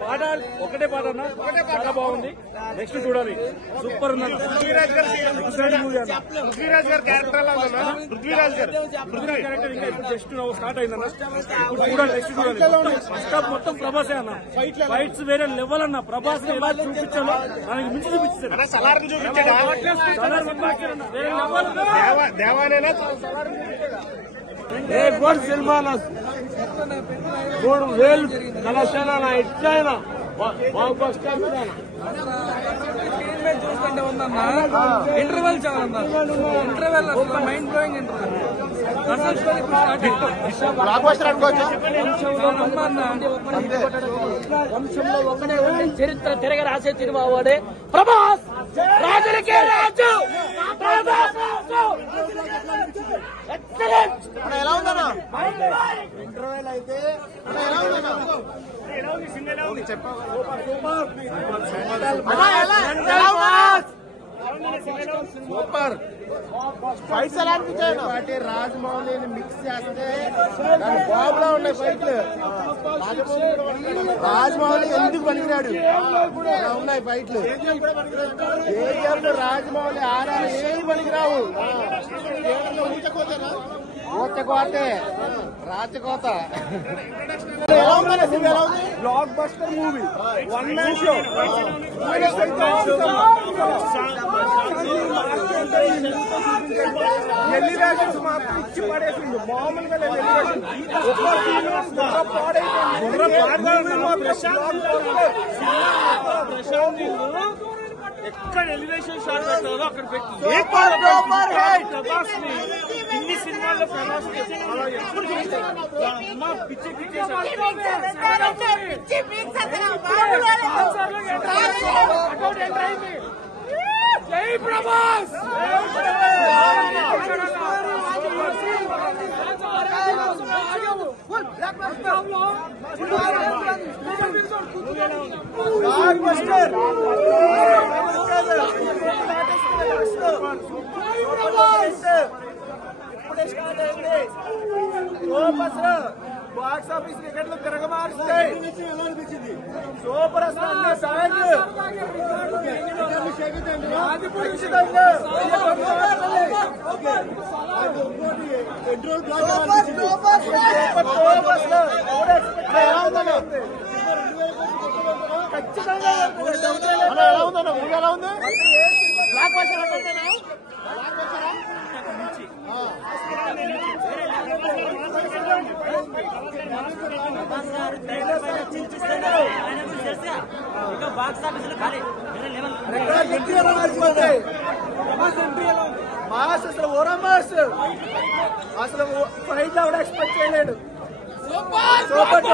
పాట ఒకటే పాట అన్న, చాలా బాగుంది. నెక్స్ట్ చూడాలి, సూపర్ ఉందన్న. పృథ్వీరాజ్ గారు క్యారెక్టర్ జస్ట్ స్టార్ట్ అయిందన్న. ఇప్పుడు చూడాలి, నెక్స్ట్ చూడాలి. ఫస్ట్ హాఫ్ మొత్తం ప్రభాసే అన్న. ఫైట్స్ వేరే లెవెల్ అన్న. ప్రభాస్ ఎలా చూపించాలో మనకి మించి చూపించారు. Good cinema, good well collection అన్న. ఇచ్చాయన చూస్తుంటే ఉందన్నా. ఇంటర్వెల్ చాలా ఇంటర్వెల్ అసలు మైండ్ బ్లోయింగ్ ఇంటర్వెల్. వంశంలో ఒకనే ఉండి చరిత్ర తిరగ రాసే సినిమా వాడే ప్రభాస్. రాజులకే రాజు. ఎలా ఉందన్నా ఇంటర్వెల్ అయితే? సూపర్ ఫైట్స్ ఎలా అనిపించాయి? రాజమౌళిని మిక్స్ చేస్తే బాబులా ఉన్నాయి ఫైట్లు. రాజమౌళి ఎందుకు పనికిరాడు? ఉన్నాయి ఫైట్లు. రాజమౌళి ఆర్ఆర్ ఏమి పనికిరావు. ఊచకోతే రాచకోత. Blockbuster movie, one man show. Elevations మాత్రం ఇచ్చి పడేసిండు. మామూలుగా లేదు ఎలివేషన్. ఎక్కడ ఎలివేషన్ షాట్ పెట్టాలో అక్కడ పెట్టి ఇన్ని సినిమాల్లో ప్రభాస్ ఎప్పుడు పిచ్చి పిచ్చి జై ప్రభాస్. బాక్స్ ఆఫీస్ టికెట్లు తిరగమారుస్తాయి. సూపర్ ఖచ్చితంగా. ఎలా ఉందన్న మూవీ? ఎలా ఉంది? మాస్ అసలు ఓరా మాస్ అసలు ఫైట్ లో ఎక్స్పెక్ట్ చేయలేడు. సూపర్